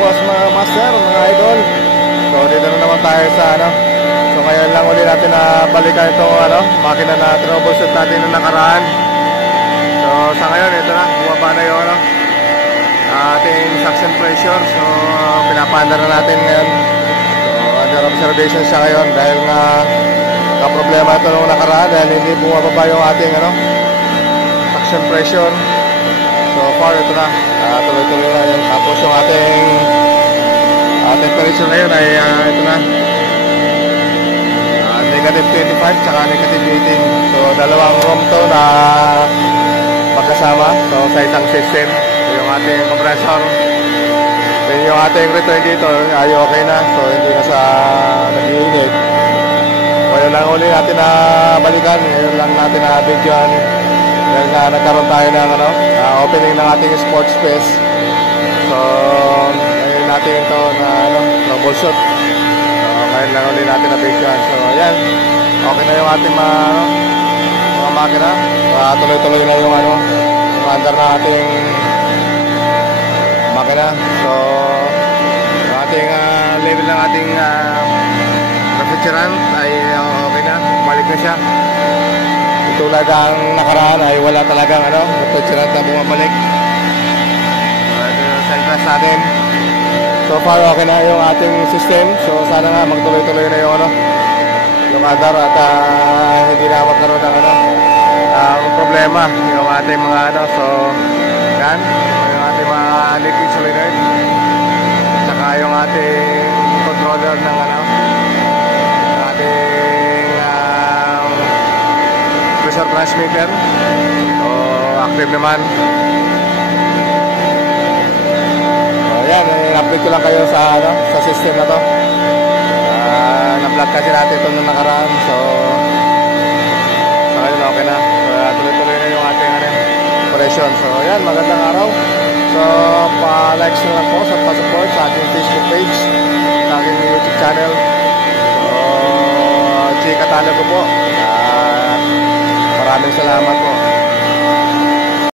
boss mga master, mga idol. So dito na naman tayo sa so ngayon lang ulit natin na balikan itong makina na troubleshoot natin na nakaraan. So sa ngayon ito na, bumaba na yung ating suction pressure. So pinapanda na natin ngayon. So under observation siya ngayon dahil nga problema ito nung nakaraan dahil hindi bumababa yung ating suction pressure. So far ito na, tuloy-tuloy na yun. Tapos yung ating temperature ngayon ay ito na, negative 25 tsaka negative 18. So dalawang room to na magkasama. So sa isang system. So yung ating compressor, then yung ating return dito ay okay na. So hindi na sa nag-iinit. Ngayon lang ulit natin na balikan. Ngayon lang natin na videoan. Dahil nga nagkaroon tayo ng opening ng ating sports space. So ngayon natin ito na troubleshoot. So ngayon lang ulit natin na videoan. So ayan, okay na yung ating mga makina. Tuloy-tuloy na yung under na ating makina. So yung ating level ng ating refrigerant ay okay na, balik na siya. Tulad ang nakaraan ay wala talagang refrigerant na bumabalik. Sentras natin. So far okay na yung ating system. So sana nga magtuloy-tuloy na yung yung under at hindi na magkaroon ng problema yung ating mga so yan yung ating mga liquid solenoid tsaka yung ating controller ng pressure transmitter. So active naman. So ayan, i-update ko lang kayo sa sa system na to. Na-vlog kasi natin ito nung nakaraan. So ngayon okay na. So tuloy-tuloy na yung ating operation. So ayan, magandang araw. So pa-like nyo lang po sa pa-support sa ating Facebook page, sa aking YouTube channel. So G Catalogo po. Maraming salamat po.